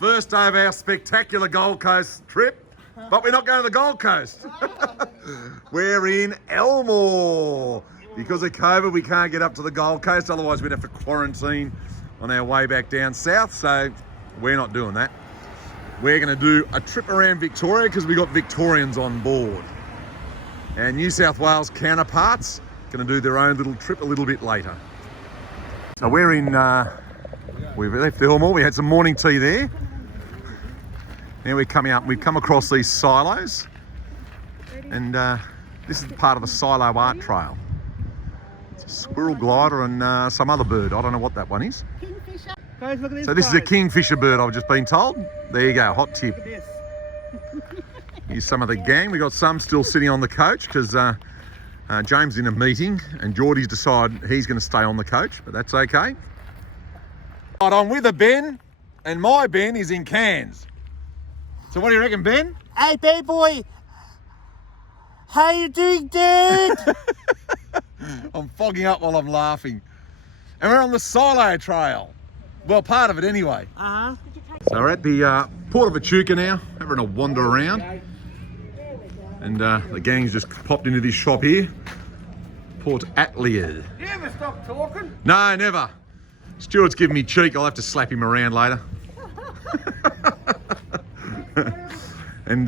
First day of our spectacular Gold Coast trip, but we're not going to the Gold Coast. We're in Elmore. Because of COVID, we can't get up to the Gold Coast, otherwise we'd have to quarantine on our way back down south, so we're not doing that. We're going to do a trip around Victoria because we got Victorians on board. Our New South Wales counterparts going to do their own little trip a little bit later. So we're in, we've left Elmore, we had some morning tea there. Now we're coming up, we've come across these silos, and this is part of the Silo Art Trail. It's a squirrel glider and some other bird, I don't know what that one is. Kingfisher. Guys, look at this. So this is a kingfisher bird, I've just been told. There you go, hot tip. Here's some of the gang. We got some still sitting on the coach because James is in a meeting and Geordie's decided he's going to stay on the coach, but that's okay. Right, I'm with a Ben, and my Ben is in Cairns. So what do you reckon, Ben? Hey, bad boy. How you doing, dude? I'm fogging up while I'm laughing. And we're on the Silo Trail. Well, part of it anyway. Uh-huh. So we're at the Port of Echuca now, having a wander around. And the gang's just popped into this shop here. Port Atlier. You ever stop talking? No, never. Stuart's giving me cheek. I'll have to slap him around later. And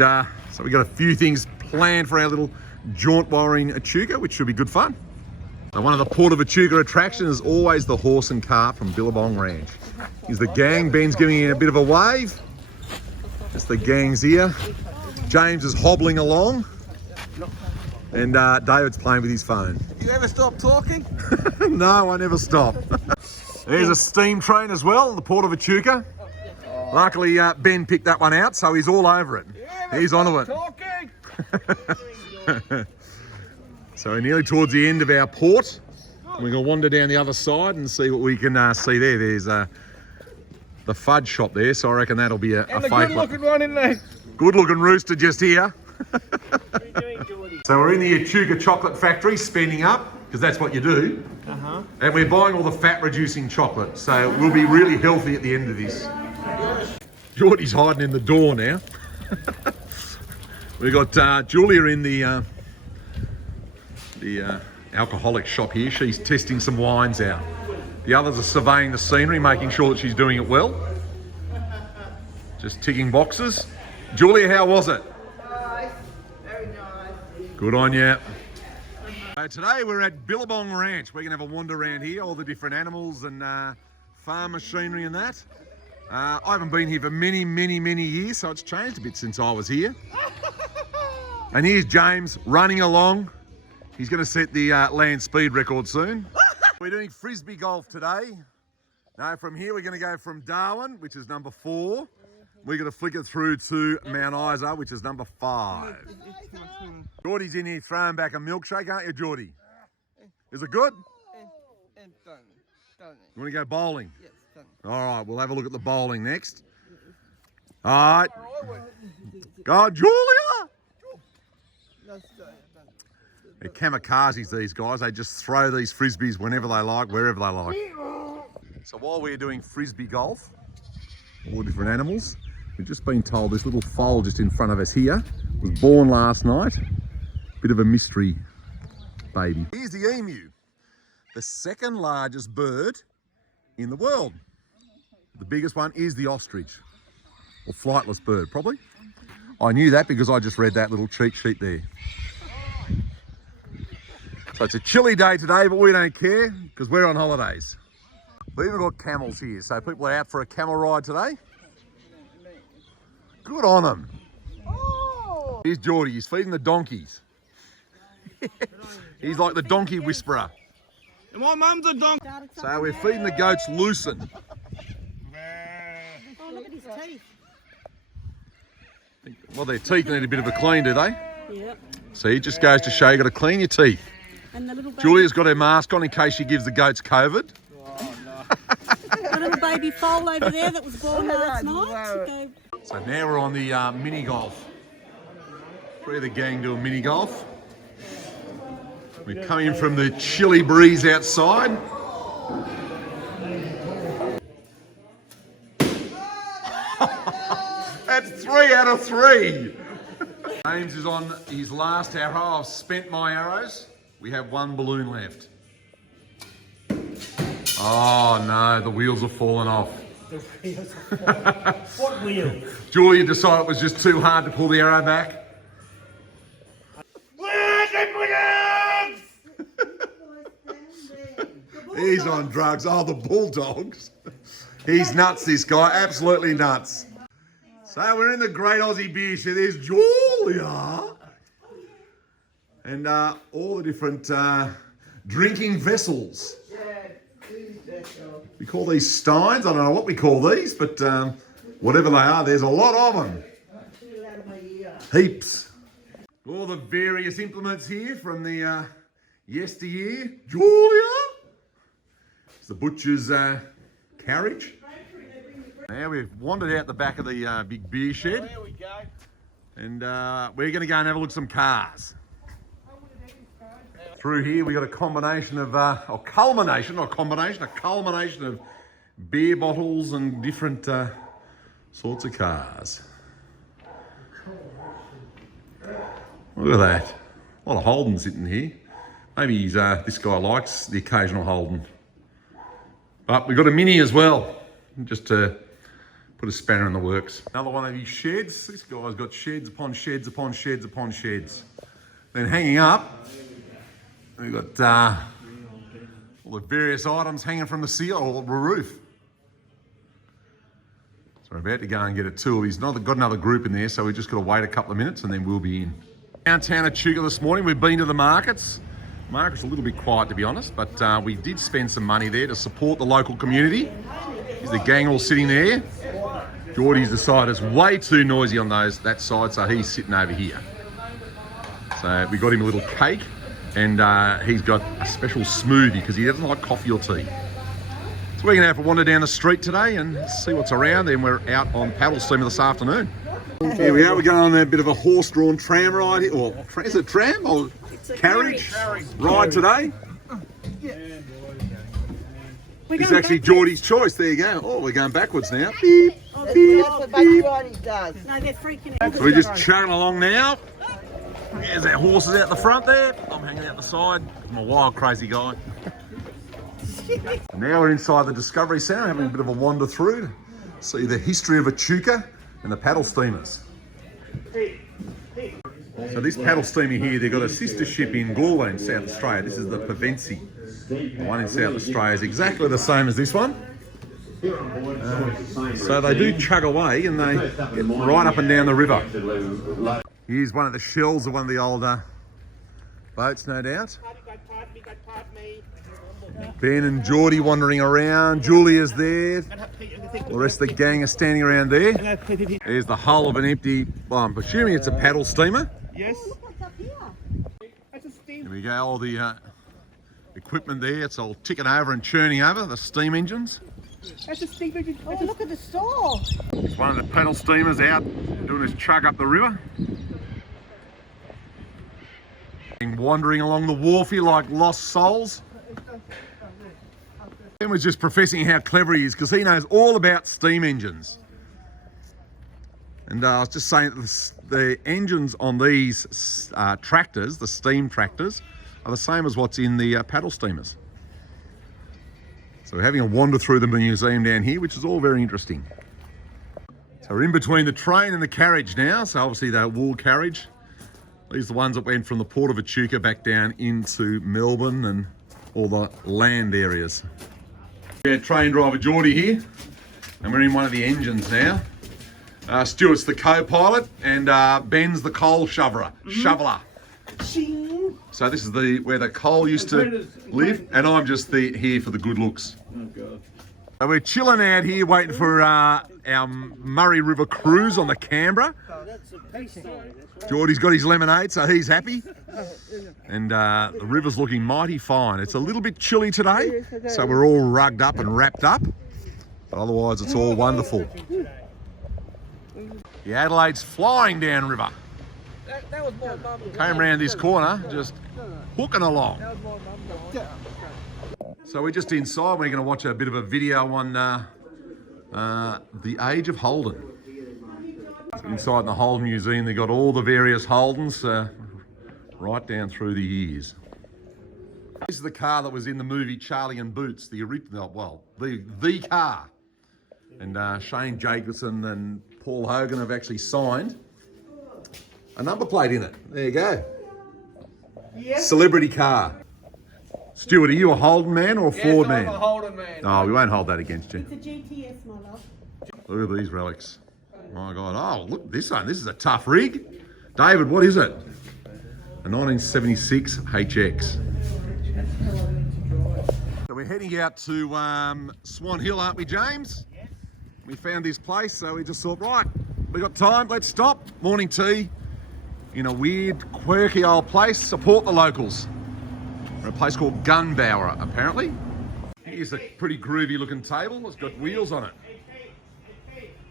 so we got a few things planned for our little jaunt while we're in Echuca, which should be good fun. So one of the Port of Echuca attractions is always the horse and cart from Billabong Ranch. Here's the gang. Ben's giving you a bit of a wave. That's the gang's here. James is hobbling along. And David's playing with his phone. You ever stop talking? No, I never stop. There's a steam train as well, the Port of Echuca. Luckily, Ben picked that one out, so he's all over it. He's onto it. Talking. So we're nearly towards the end of our port. We're going to wander down the other side and see what we can see there. There's the fudge shop there, so I reckon that'll be a And fake a good-looking one in there. Good-looking rooster just here. So we're in the Echuca chocolate factory, spending up, because that's what you do. Uh-huh. And we're buying all the fat-reducing chocolate, so we'll be really healthy at the end of this. Geordie's hiding in the door now. We've got Julia in the alcoholic shop here. She's testing some wines out. The others are surveying the scenery, making sure that she's doing it well. Just ticking boxes. Julia, how was it? Nice, very nice. Good on you. Today we're at Billabong Ranch. We're going to have a wander around here, all the different animals and farm machinery and that. I haven't been here for many, many, many years, so it's changed a bit since I was here. And here's James running along. He's going to set the land speed record soon. We're doing frisbee golf today. Now from here we're going to go from Darwin, which is number 4. We're going to flick it through to Mount Isa, which is number 5. Geordie's in here throwing back a milkshake, aren't you, Geordie? Is it good? Done. You want to go bowling? Yes, done. All right, we'll have a look at the bowling next. All right. Go, Julia! They're kamikazes, these guys. They just throw these frisbees whenever they like, wherever they like. So while we're doing frisbee golf, all different animals, we've just been told this little foal just in front of us here was born last night. Bit of a mystery baby. Here's the emu, the second largest bird in the world. The biggest one is the ostrich, or flightless bird, probably. I knew that because I just read that little cheat sheet there. So it's a chilly day today, but we don't care because we're on holidays. We've even got camels here, so people are out for a camel ride today. Good on them. Oh. Here's Geordie, he's feeding the donkeys. He's like the donkey whisperer. And my mum's a donkey. So we're feeding the goats lucerne. Oh, look at his teeth. Well, their teeth need a bit of a clean, do they? Yep. See, it just goes to show you got to clean your teeth. And the little baby, Julia's got her mask on in case she gives the goats COVID. the little baby foal over there that was born last night. So now we're on the mini golf. Three of the gang doing mini golf. We're coming from the chilly breeze outside. 3 out of 3. James is on his last arrow. I've spent my arrows. We have 1 balloon left. Oh no, the wheels have fallen off. The wheels are falling. What wheels? Julia decided it was just too hard to pull the arrow back. He's on drugs. Oh, the bulldogs. He's nuts, this guy. Absolutely nuts. So we're in the Great Aussie Beer Shed. There's Julia. And all the different drinking vessels. We call these steins. I don't know what we call these, but whatever they are, there's a lot of them. Heaps. All the various implements here from the yesteryear. Julia. It's the butcher's carriage. Now we've wandered out the back of the big beer shed. There we go. And we're going to go and have a look at some cars. Through here we got a combination of, a culmination of beer bottles and different sorts of cars. Look at that. A lot of Holden sitting here. Maybe he's, this guy likes the occasional Holden. But we've got a Mini as well, just to put a spanner in the works. Another one of these sheds. This guy's got sheds upon sheds upon sheds upon sheds. Then hanging up, we've got all the various items hanging from the ceiling or the roof. So we're about to go and get a tour. He's got another group in there, so we've just got to wait a couple of minutes and then we'll be in. Downtown Echuca this morning, we've been to the markets. Market's a little bit quiet, to be honest, but we did spend some money there to support the local community. There's the gang all sitting there. Geordie's decided it's way too noisy on that side, so he's sitting over here. So we got him a little cake, and he's got a special smoothie because he doesn't like coffee or tea. So we're going to have a wander down the street today and see what's around. Then we're out on paddle steamer this afternoon. Here we are. We're going on a bit of a horse-drawn tram ride here. Or is it tram or carriage ride today? It's actually Geordie's choice. There you go. Oh, we're going backwards now. Beep, beep, beep. No, they're freaking out. So we're just chugging along now. There's our horses out the front there. I'm hanging out the side. I'm a wild, crazy guy. Now we're inside the Discovery Centre, having a bit of a wander through to see the history of Echuca and the paddle steamers. So this paddle steamer here, they've got a sister ship in Galway in South Australia. This is the Pevensey. The one in South Australia is exactly the same as this one. So they do chug away and they get right up and down the river. Here's one of the shells of one of the older boats, no doubt. Ben and Geordie wandering around. Julia's there. The rest of the gang are standing around there. There's the hull of an empty, well, I'm assuming it's a paddle steamer. Yes. Here we go, all the equipment there. It's all ticking over and churning over, the steam engines. That's a steam engine. Oh, look at the store. It's one of the paddle steamers out doing this chug up the river. Wandering along the wharf here like lost souls. Ben was just professing how clever he is because he knows all about steam engines. And I was just saying that the engines on these tractors, the steam tractors, are the same as what's in the paddle steamers. So we're having a wander through the museum down here, which is all very interesting. So we're in between the train and the carriage now. So obviously the wool carriage. These are the ones that went from the port of Echuca back down into Melbourne and all the land areas. We had train driver Geordie here, and we're in one of the engines now. Stuart's the co-pilot, and Ben's the coal shoveler. So this is where the coal used to live, and I'm just here for the good looks. Oh God. So we're chilling out here, waiting for our Murray River cruise on the Canberra. Geordie's got his lemonade, so he's happy. And the river's looking mighty fine. It's a little bit chilly today, so we're all rugged up and wrapped up. But otherwise, it's all wonderful. The Adelaide's flying down river. That was my mum. Came round this corner, just hooking along. That was my mum. So we're just inside. We're going to watch a bit of a video on the age of Holden. Inside the Holden Museum, they've got all the various Holdens right down through the years. This is the car that was in the movie Charlie and Boots, the original, well, the car. And Shane Jacobson and Paul Hogan have actually signed a number plate in it. There you go. Yep. Celebrity car. Stuart, are you a Holden man or a Ford man? I'm a Holden man. Oh, we won't hold that against you. It's a GTS, my love. Look at these relics. Oh my God. Oh, look at this one. This is a tough rig. David, what is it? A 1976 HX. So we're heading out to Swan Hill, aren't we, James? Yes. We found this place, so we just thought, right, we got time, let's stop. Morning tea in a weird, quirky old place. Support the locals. We're at a place called Gunbower, apparently. Here's a pretty groovy looking table. It's got wheels on it.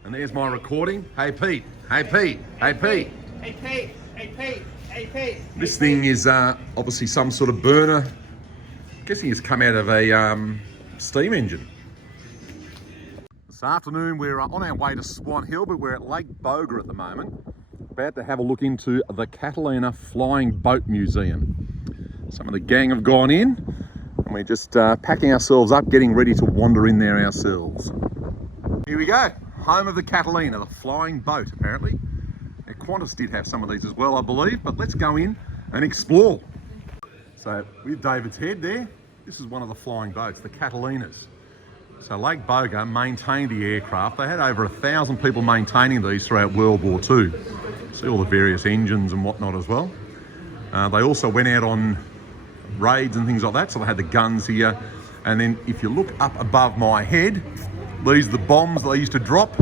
And there's my recording. Hey Pete, hey Pete, hey Pete. Hey Pete, hey Pete, hey Pete. This thing is obviously some sort of burner. I'm guessing it's come out of a steam engine. This afternoon we're on our way to Swan Hill, but we're at Lake Boga at the moment. About to have a look into the Catalina Flying Boat Museum. Some of the gang have gone in and we're just packing ourselves up, getting ready to wander in there ourselves. Here we go. Home of the Catalina, the flying boat, apparently. Now, Qantas did have some of these as well, I believe, but let's go in and explore. So, with David's head there, this is one of the flying boats, the Catalinas. So, Lake Boga maintained the aircraft. They had over 1,000 people maintaining these throughout World War II. See all the various engines and whatnot as well. They also went out on raids and things like that, so they had the guns here. And then, if you look up above my head, these are the bombs they used to drop.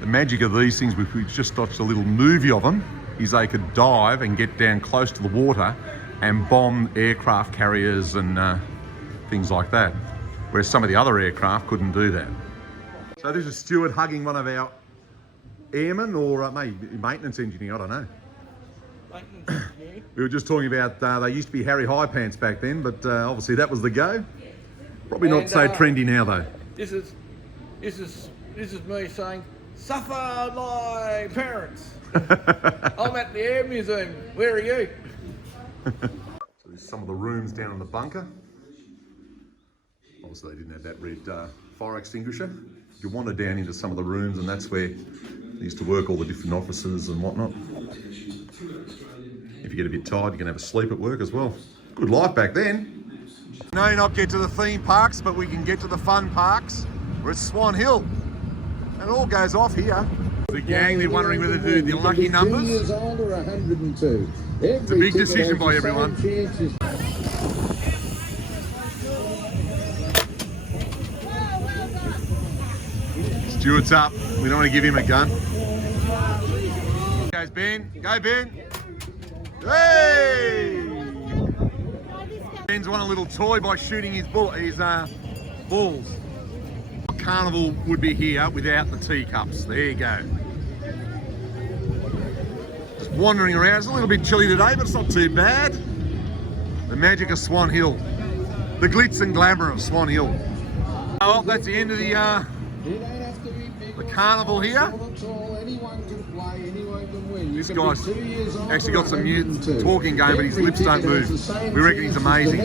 The magic of these things, we just watched a little movie of them, is they could dive and get down close to the water and bomb aircraft carriers and things like that. Whereas some of the other aircraft couldn't do that. So this is Stuart hugging one of our airmen or maybe maintenance engineer, I don't know. Maintenance engineer. We were just talking about they used to be Harry High Pants back then, but obviously that was the go. Probably not so trendy now though. This is me saying, suffer my parents. I'm at the Air Museum. Where are you? So there's some of the rooms down in the bunker. Obviously they didn't have that red fire extinguisher. You wander down into some of the rooms and that's where they used to work, all the different officers and whatnot. If you get a bit tired, you can have a sleep at work as well. Good life back then. No, not get to the theme parks, but we can get to the fun parks. We're at Swan Hill. And it all goes off here. The gang, they're wondering whether to do the lucky numbers. 2 years old or 102. It's a big decision by everyone. Stuart's up. We don't want to give him a gun. Goes Ben. Go Ben. Hey! Ben's won a little toy by shooting his balls. Carnival would be here without the teacups. There you go. Just wandering around. It's a little bit chilly today, but it's not too bad. The magic of Swan Hill. The glitz and glamour of Swan Hill. Well, that's the end of the carnival here. This guy's actually got some new talking game, but his lips don't move. We reckon he's amazing.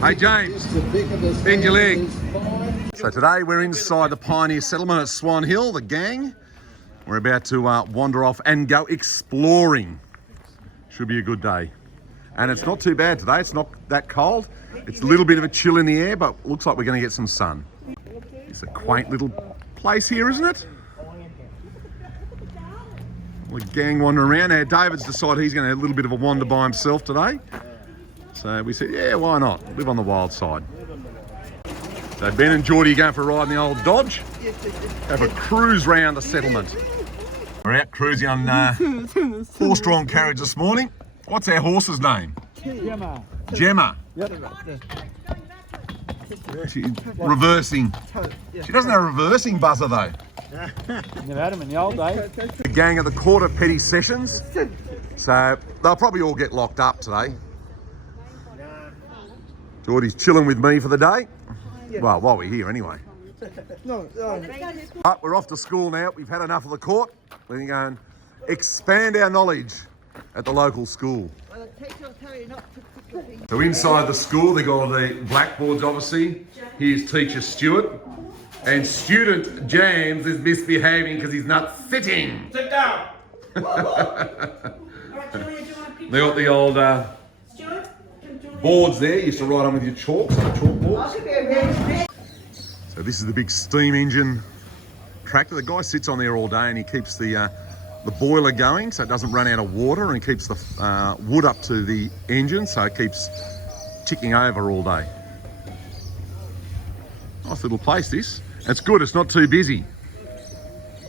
Hey James, bend your leg. So today we're inside the Pioneer Settlement at Swan Hill, the gang. We're about to wander off and go exploring. Should be a good day. And it's not too bad today, it's not that cold. It's a little bit of a chill in the air, but looks like we're going to get some sun. It's a quaint little place here, isn't it? The gang wandering around. Now David's decided he's going to have a little bit of a wander by himself today. So we said, yeah, why not? Live on the wild side. So Ben and Geordie are going for a ride in the old Dodge. Have a cruise round the settlement. We're out cruising on horse-drawn carriage this morning. What's our horse's name? Gemma. Gemma. Yep. She's reversing. She doesn't have a reversing buzzer though. Never had them in the old days. The gang at the Court of Petty Sessions. So they'll probably all get locked up today. Geordie's chilling with me for the day. Well, while we're here anyway. But we're off to school now. We've had enough of the court. We're going to go and expand our knowledge at the local school. So inside the school, they've got all the blackboards, obviously. Here's teacher Stuart. And student James is misbehaving because he's not sitting. Sit down. They got the old boards there. You used to write on with your chalks on the chalkboards. So this is the big steam engine tractor. The guy sits on there all day and he keeps the boiler going so it doesn't run out of water, and keeps the wood up to the engine so it keeps ticking over all day. Nice little place this. It's good, it's not too busy.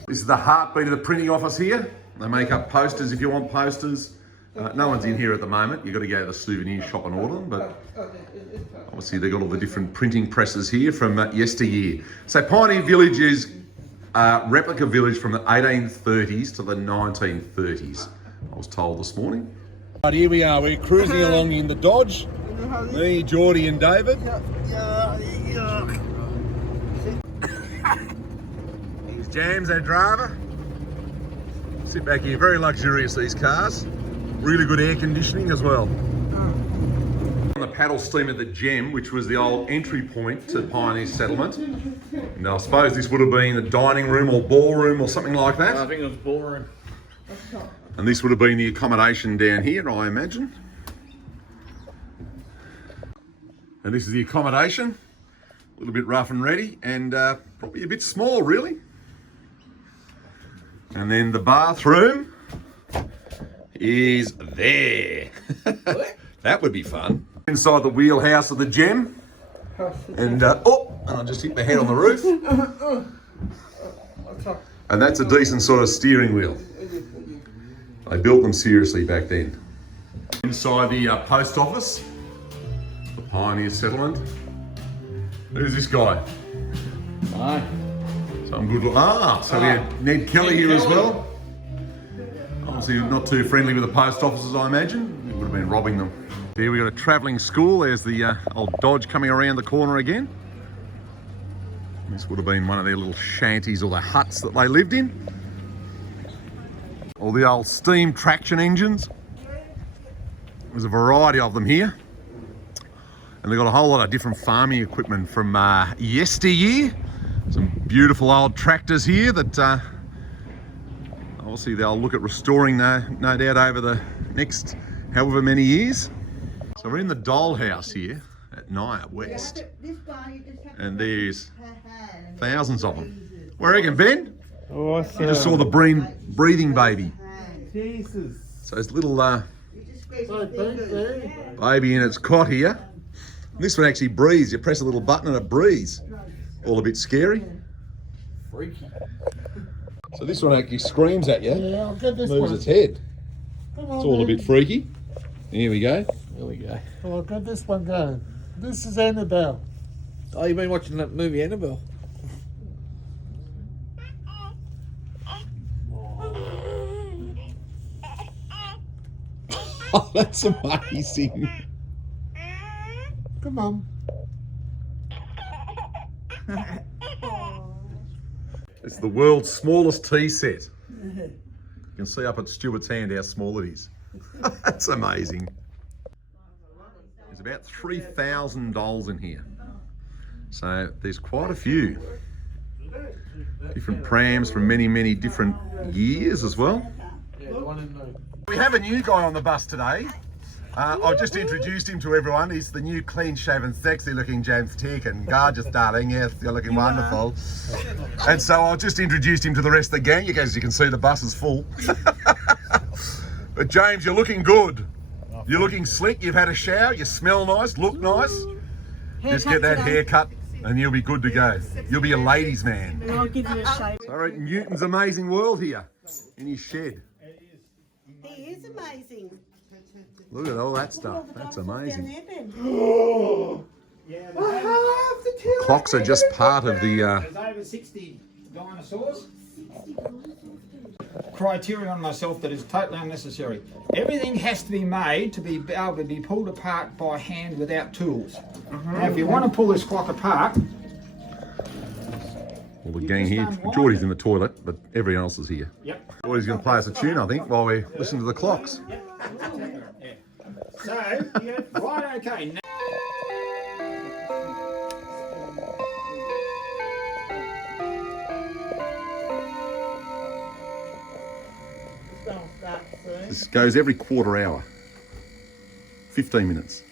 This is the heartbeat of the printing office here. They make up posters if you want posters. No one's in here at the moment. You've got to go to the souvenir shop and order them, but obviously they've got all the different printing presses here from yesteryear. So Pioneer Village is a replica village from the 1830s to the 1930s, I was told this morning. Right, here we are, we're cruising along in the Dodge. Me, Geordie and David. Here's James, our driver. Sit back here, very luxurious these cars. Really good air conditioning as well. On the paddle steam at the Gem, which was the old entry point to Pioneer Settlement. And I suppose this would have been the dining room or ballroom or something like that. I think it was ballroom. And this would have been the accommodation down here, I imagine. And this is the accommodation. A little bit rough and ready, and probably a bit small, really. And then the bathroom is there. That would be fun. Inside the wheelhouse of the Gem. And and I just hit my head on the roof. And that's a decent sort of steering wheel. They built them seriously back then. Inside the post office, the Pioneer Settlement. Who's this guy? Hi. Some good. So we had Ned Kelly here as well. Obviously not too friendly with the post offices, I imagine. He would have been robbing them. Here we got a travelling school. There's the old Dodge coming around the corner again. This would have been one of their little shanties or the huts that they lived in. All the old steam traction engines. There's a variety of them here. And they've got a whole lot of different farming equipment from yesteryear. Some beautiful old tractors here that obviously they'll look at restoring no doubt over the next however many years. So we're in the dollhouse here at Naya West. And there's thousands of them. What do you reckon, Ben? Awesome. You just saw the breathing baby. Jesus. So there's a little baby in its cot here. This one actually breathes. You press a little button and it breathes. All a bit scary. Freaky. So this one actually screams at you. Yeah, I'll get this Moves one. its head. Come on, It's all a bit freaky. Here we go. There we go. Oh, I'll get this one going. This is Annabelle. Oh, you've been watching that movie Annabelle? Oh, that's amazing. Come on. It's the world's smallest tea set. You can see up at Stuart's hand how small it is. That's amazing. There's about 3,000 dolls in here. So there's quite a few. Different prams from many, many different years as well. Yeah, the one in the... We have a new guy on the bus today. I've just introduced him to everyone. He's the new clean-shaven, sexy-looking James Tick, and gorgeous, darling. Yes, you're looking wonderful. And so I've just introduced him to the rest of the gang. As you can see, the bus is full. But James, you're looking good. You're looking slick. You've had a shower. You smell nice. Look nice. Just get that haircut, and you'll be good to go. You'll be a ladies' man. And I'll give you a shave. All right, Newton's Amazing World here in his shed. He is amazing. Look at all that stuff. That's amazing. Clocks are just part of the... There's over 60 dinosaurs. Criterion on myself that is totally unnecessary. Everything has to be made to be able to be pulled apart by hand without tools. Now, if you want to pull this clock apart, All the gang here. Geordie's in the toilet, but everyone else is here. Yep. Geordie's going to play us a tune, I think, while we listen to the clocks. So, yeah, right, okay. Now, This goes every quarter hour. 15 minutes.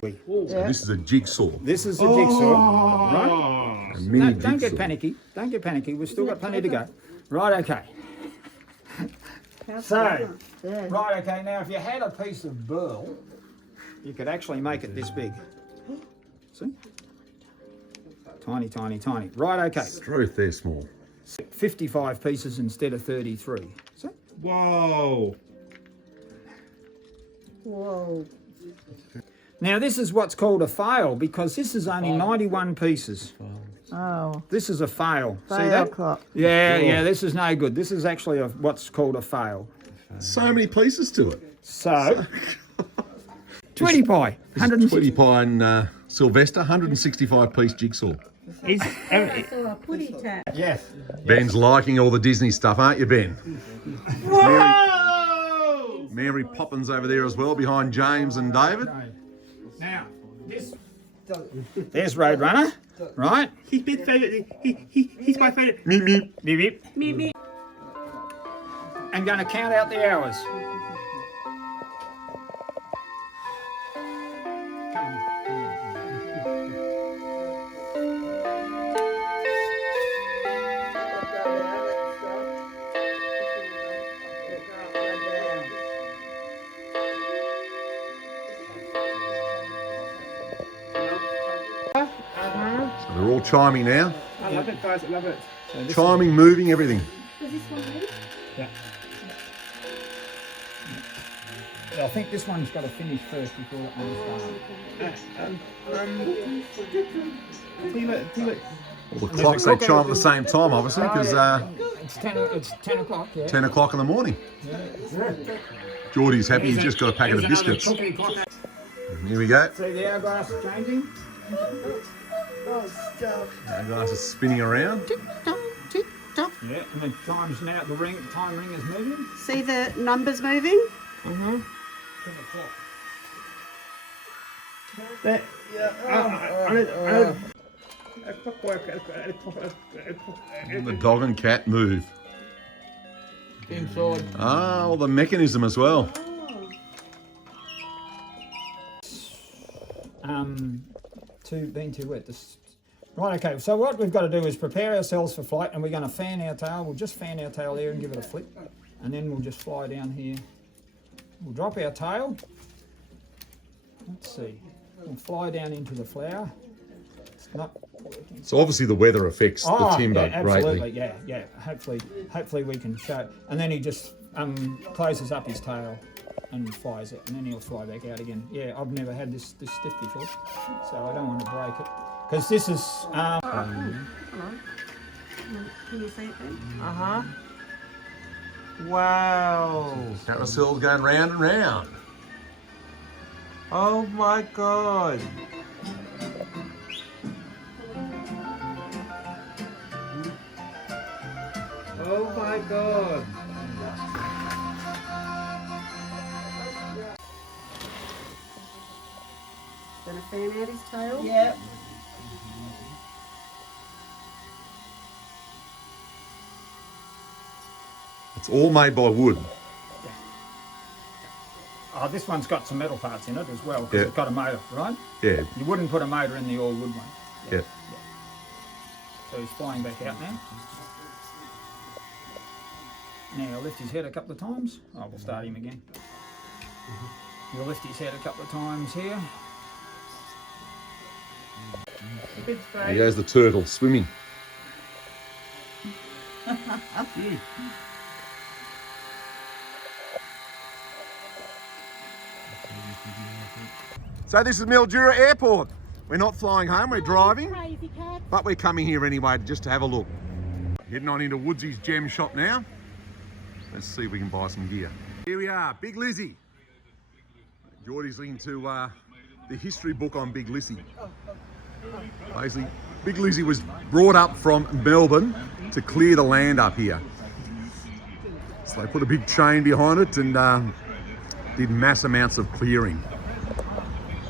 So this is a jigsaw. this is the jigsaw, right? A mini No, don't get jigsaw. panicky. Don't get panicky. We've still got plenty to go. Right, okay. So, right, okay. Now, if you had a piece of burl, you could actually make it this big. See? Tiny, tiny, tiny. Right, okay. Truth, they're small. 55 pieces instead of 33. See? Whoa. Whoa. Now, this is what's called a fail because this is only 91 pieces. Oh, This is a fail. See fail that? clock. Yeah, this is no good. This is actually what's called a fail. So many pieces to it. So, 20 pie. 160. 20 pie and Sylvester, 165 piece jigsaw. Is, So a putty tap. Yes. Ben's liking all the Disney stuff, aren't you, Ben? whoa! Mary Poppins over there as well, behind James and David. Now, this. There's Roadrunner, right? He's Ben's favourite. He's my favourite. Meep, meep. Beep, beep. Me, me. I'm going to count out the hours. So they're all chiming now. I love it, guys. I love it. Chiming, moving, everything. Was this one ready? Yeah. I think this one's got to finish first before it understands. Tell you what. All the clocks, they chime at the same time, obviously, because It's 10 o'clock, yeah. 10 o'clock in the morning. Geordie's happy, he's just got a packet of biscuits. Here we go. See the hourglass is changing? Hourglass is spinning around. Yeah, and the time's now, time ring is moving. See the numbers moving? That, And the dog and cat move. Inside. Ah, well, the mechanism as well. Too wet. Right, okay, so what we've got to do is prepare ourselves for flight, and we're going to fan our tail. We'll just fan our tail there and give it a flip, and then we'll just fly down here. We'll drop our tail. Let's see. We'll fly down into the flower. It's not working. So obviously the weather affects the timber yeah, absolutely, greatly. yeah. Hopefully we can show. And then he just closes up his tail and flies it, and then he'll fly back out again. Yeah, I've never had this stiff before, so I don't want to break it. Because this is... Hello. Can you see it then? Uh-huh. Wow. Carousel's going round and round. Oh my god. Oh my god. Gonna fan out his tail? Yep. It's all made by wood. Oh, this one's got some metal parts in it as well, because Yeah. it's got a motor, right? Yeah, You wouldn't put a motor in the all-wood one. yeah. So he's flying back out now. Now he'll lift his head a couple of times. Oh, we'll start him again. He'll lift his head a couple of times here. There goes the turtle swimming. So this is Mildura Airport. We're not flying home, we're driving, Crazy cat. but we're coming here anyway just to have a look. Heading on into Woodsy's Gem Shop now. Let's see if we can buy some gear. Here we are, Big Lizzie. Geordie's into the history book on Big Lizzie. Basically, Big Lizzie was brought up from Melbourne to clear the land up here. So they put a big chain behind it and did mass amounts of clearing.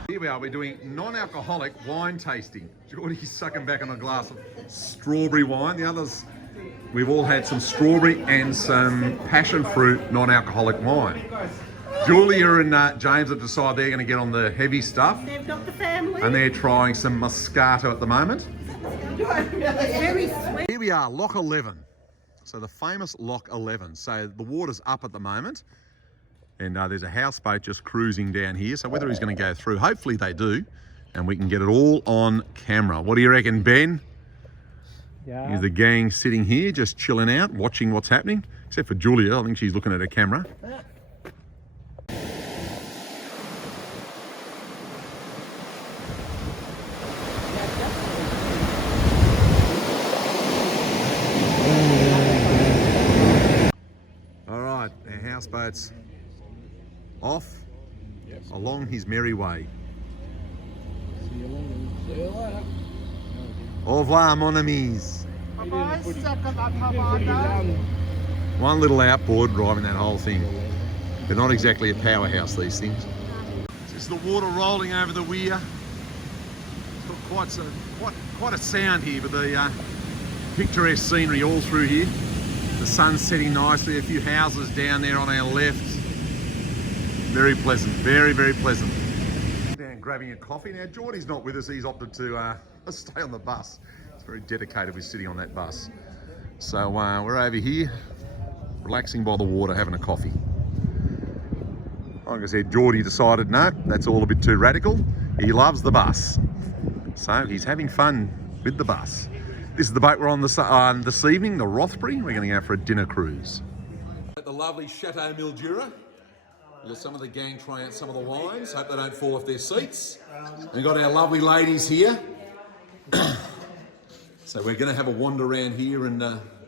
Here we are, we're doing non-alcoholic wine tasting. Geordie's sucking back on a glass of strawberry wine. The others, we've all had some strawberry and some passion fruit non-alcoholic wine. Julia and James have decided they're going to get on the heavy stuff. They've got the family. And they're trying some Moscato at the moment. It's very sweet. Here we are, Lock 11. So the famous Lock 11. So the water's up at the moment. And there's a houseboat just cruising down here. So whether he's going to go through, hopefully they do. And we can get it all on camera. What do you reckon, Ben? Yeah. Here's the gang sitting here, just chilling out, watching what's happening. Except for Julia, I think she's looking at her camera. All right, our houseboat's off along his merry way. See you later. Au revoir, mon amis. One little outboard driving that whole thing. They're not exactly a powerhouse, these things. This is the water rolling over the weir. It's got quite a sound here, but the picturesque scenery all through here. The sun's setting nicely, a few houses down there on our left. Very pleasant, very, very pleasant. Down grabbing a coffee. Now, Geordie's not with us. He's opted to stay on the bus. He's very dedicated with sitting on that bus. So we're over here, relaxing by the water, having a coffee. Like I said, Geordie decided, no, that's all a bit too radical. He loves the bus. So he's having fun with the bus. This is the boat we're on this evening, the Rothbury. We're going to go for a dinner cruise. At the lovely Chateau Mildura. We've got some of the gang trying out some of the wines. Hope they don't fall off their seats. We've got our lovely ladies here. So we're going to have a wander around here and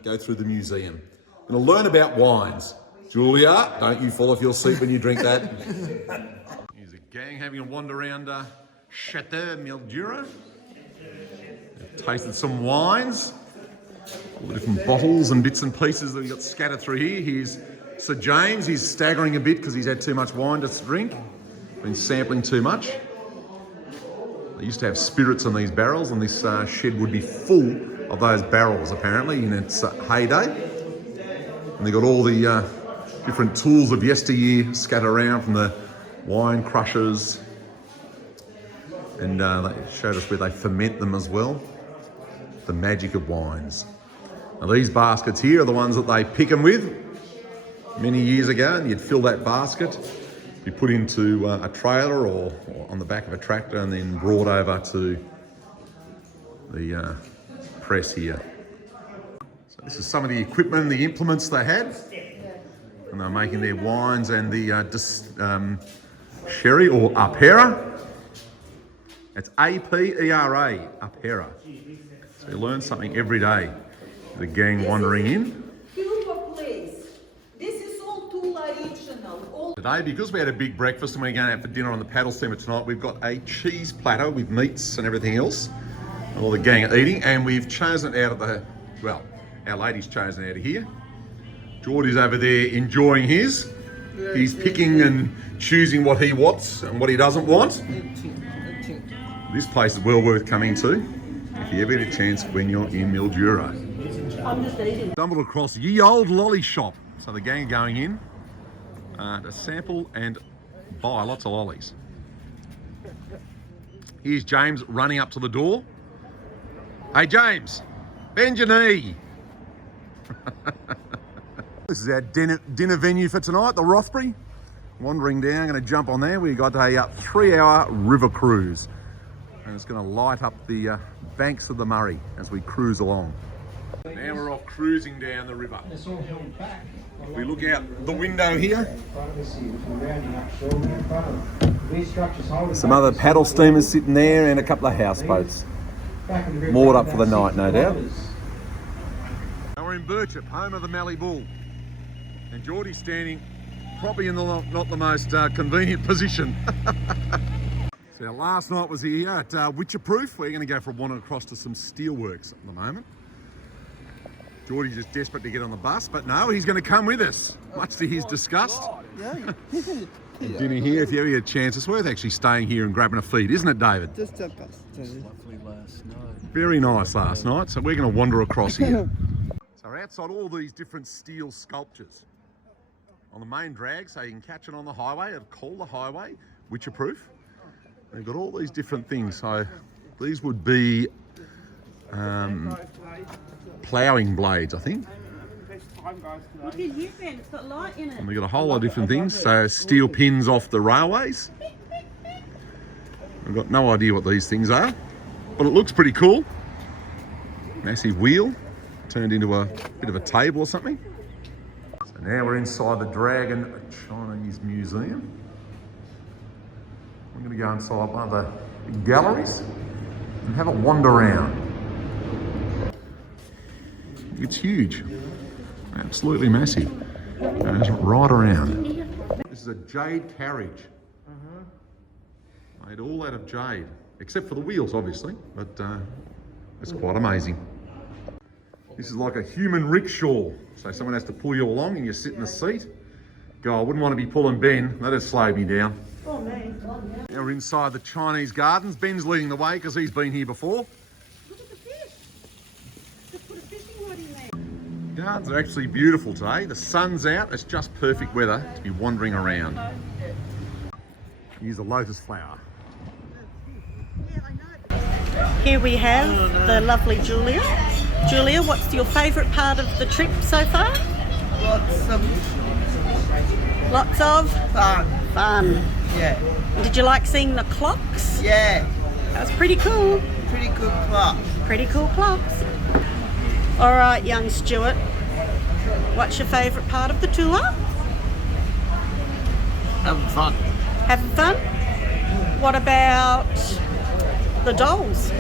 go through the museum. We're going to learn about wines. Julia, don't you fall off your seat when you drink that. Here's a gang having a wander around Chateau Mildura. They've tasted some wines. All the different bottles and bits and pieces that we've got scattered through here. Here's Sir James. He's staggering a bit because he's had too much wine to drink. Been sampling too much. They used to have spirits in these barrels, and this shed would be full of those barrels apparently in its heyday. And they got all the different tools of yesteryear scattered around, from the wine crushers, and they showed us where they ferment them as well. The magic of wines. Now these baskets here are the ones that they pick them with many years ago, and you'd fill that basket, be put into a trailer or on the back of a tractor, and then brought over to the press here. So this is some of the equipment, the implements they had, and they're making their wines and the sherry, or apera. It's A-P-E-R-A, apera. So you learn something every day. The gang wandering in. Today, because we had a big breakfast and we're going out for dinner on the paddle steamer tonight, we've got a cheese platter with meats and everything else. And all the gang are eating, and we've chosen it out of the, well, our lady's chosen it out of here. Geordie's over there enjoying his. He's picking and choosing what he wants and what he doesn't want. This place is well worth coming to if you ever get a chance when you're in Mildura. I'm just eating. Stumbled across Ye Old Lolly Shop. So the gang are going in to sample and buy lots of lollies. Here's James running up to the door. Hey James, bend your knee. This is our dinner venue for tonight, the Rothbury. Wandering down, going to jump on there. We got a 3-hour river cruise, and it's going to light up the banks of the Murray as we cruise along. Now we're off cruising down the river. If we look out the window here, some other paddle steamers sitting there and a couple of houseboats moored up for the night, no doubt. Now we're in Birchip, home of the Mallee Bull, and Geordie's standing probably in the not the most convenient position. So last night was here at Witcher-proof. We're going to go for a wander across to some steelworks at the moment. Geordie's just desperate to get on the bus, but no, he's going to come with us, much to his disgust. Dinner here, if you ever get a chance, it's worth actually staying here and grabbing a feed, isn't it, David? Just a bus. Lovely last night. Very nice last night, so we're going to wander across here. So we're outside all these different steel sculptures on the main drag, so you can catch it on the highway. It'll call the highway Witcher-proof. They've got all these different things. So these would be ploughing blades, I think. Look at you, Ben. It's got light in it. And we've got a whole lot of different things. So steel pins off the railways. I've got no idea what these things are, but it looks pretty cool. Massive wheel turned into a bit of a table or something. So now we're inside the Dragon Chinese Museum. I'm going to go inside one of the galleries and have a wander around. It's huge, absolutely massive. It's right around. This is a jade carriage. Made all out of jade, except for the wheels, obviously, but it's quite amazing. This is like a human rickshaw. So someone has to pull you along and you sit in the seat. God, I wouldn't want to be pulling Ben. That'd slow me down. Oh, me. Now we're inside the Chinese gardens. Ben's leading the way because he's been here before. Look at the fish. Just put a fishing rod in there. Gardens are actually beautiful today. The sun's out. It's just perfect weather to be wandering around. Here's a lotus flower. Here we have the lovely Julia. Julia, what's your favourite part of the trip so far? Lots of fun. Yeah. Did you like seeing the clocks? Yeah. That was pretty cool. Pretty good clock. Pretty cool clocks. All right, young Stuart. What's your favourite part of the tour? Having fun. Having fun? What about the dolls?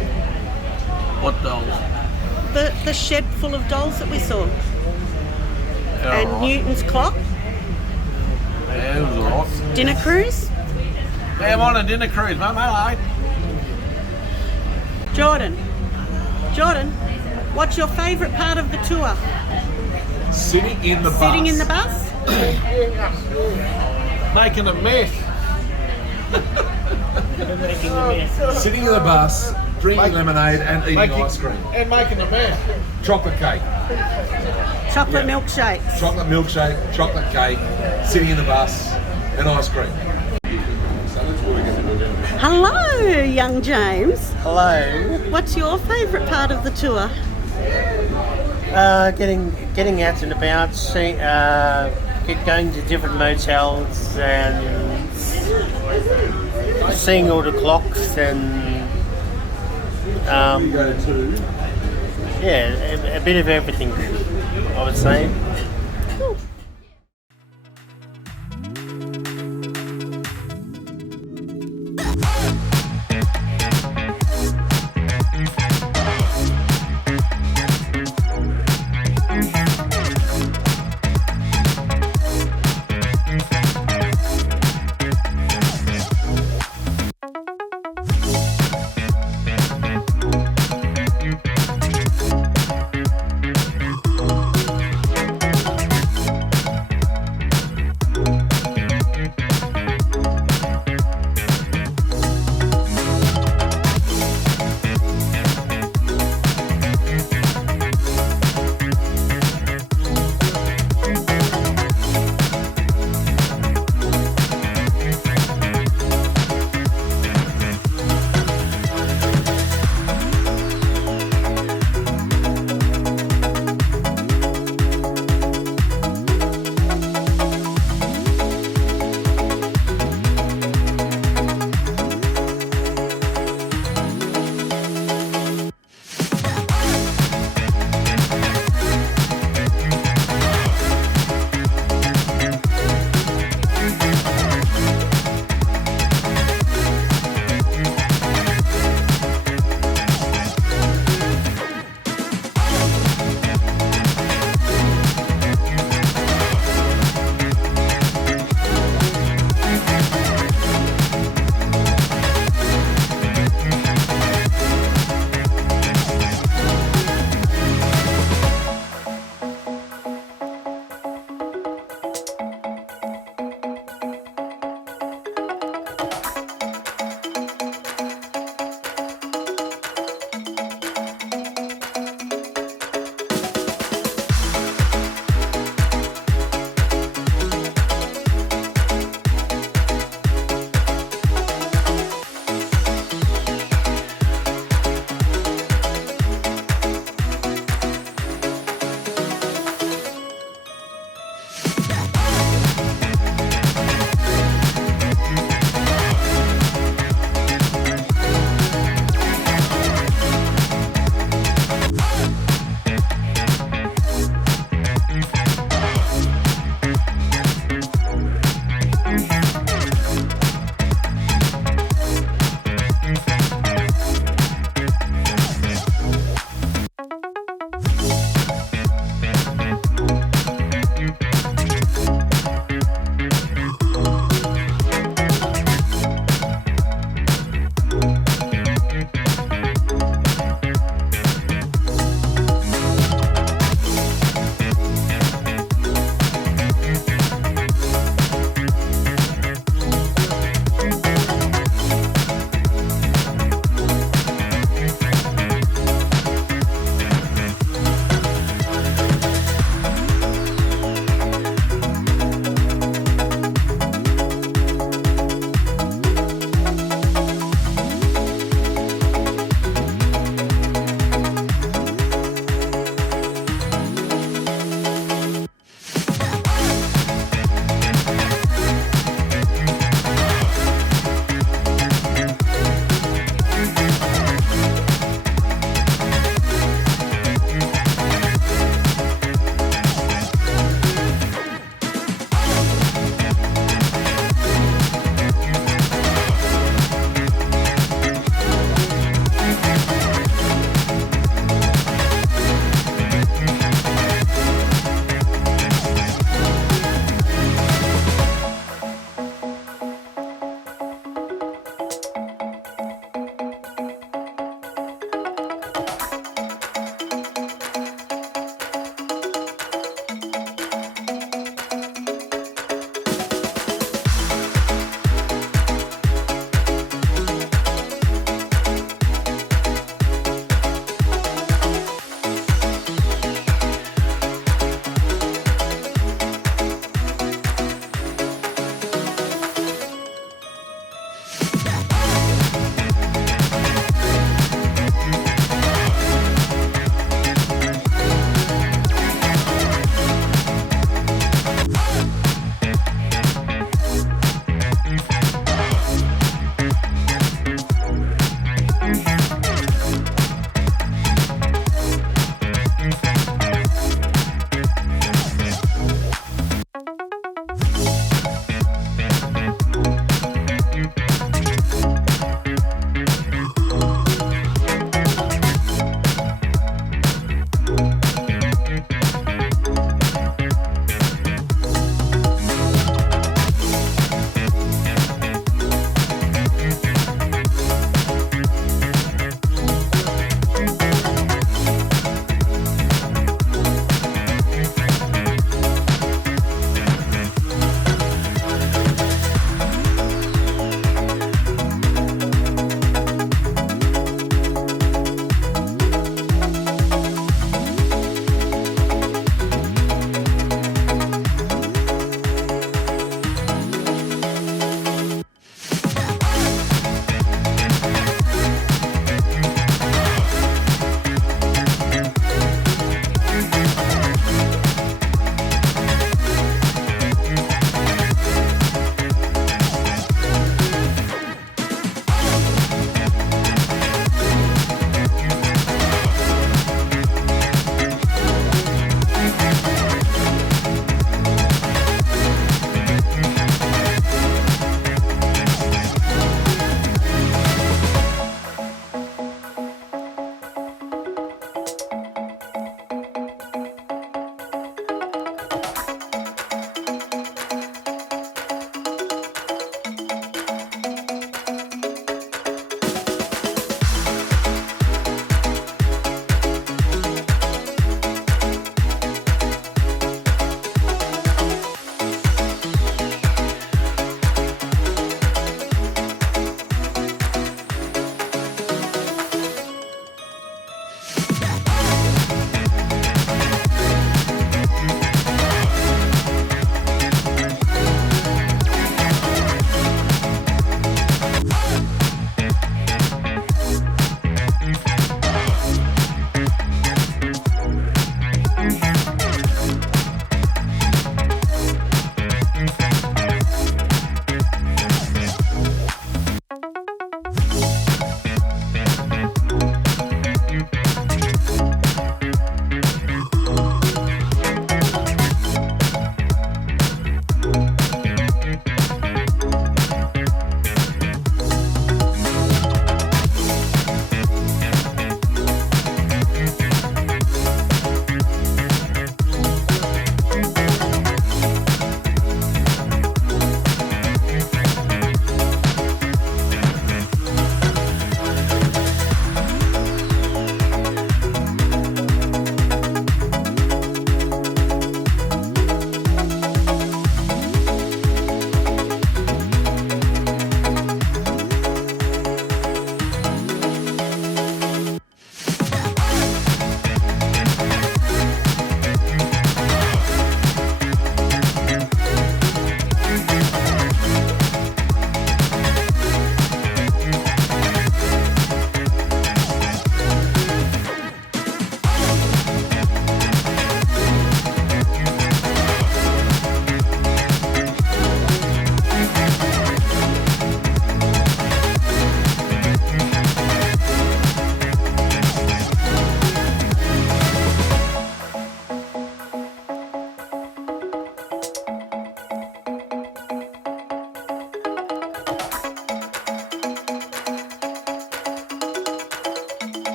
What dolls? The shed full of dolls that we saw. Yeah, And right. Newton's clock. Yeah, it was alright. Dinner cruise. Yeah, I'm on a dinner cruise, mate. Mate. Jordan, what's your favourite part of the tour? Sitting in the Sitting in the bus? Making a mess. Sitting in the bus, drinking lemonade and eating ice cream. And making a mess. Chocolate cake. Chocolate milkshakes. Chocolate milkshake, chocolate cake, sitting in the bus, and ice cream. Hello, young James. Hello. What's your favourite part of the tour? Getting out and about, going to different motels and seeing all the clocks and yeah, a bit of everything, I would say.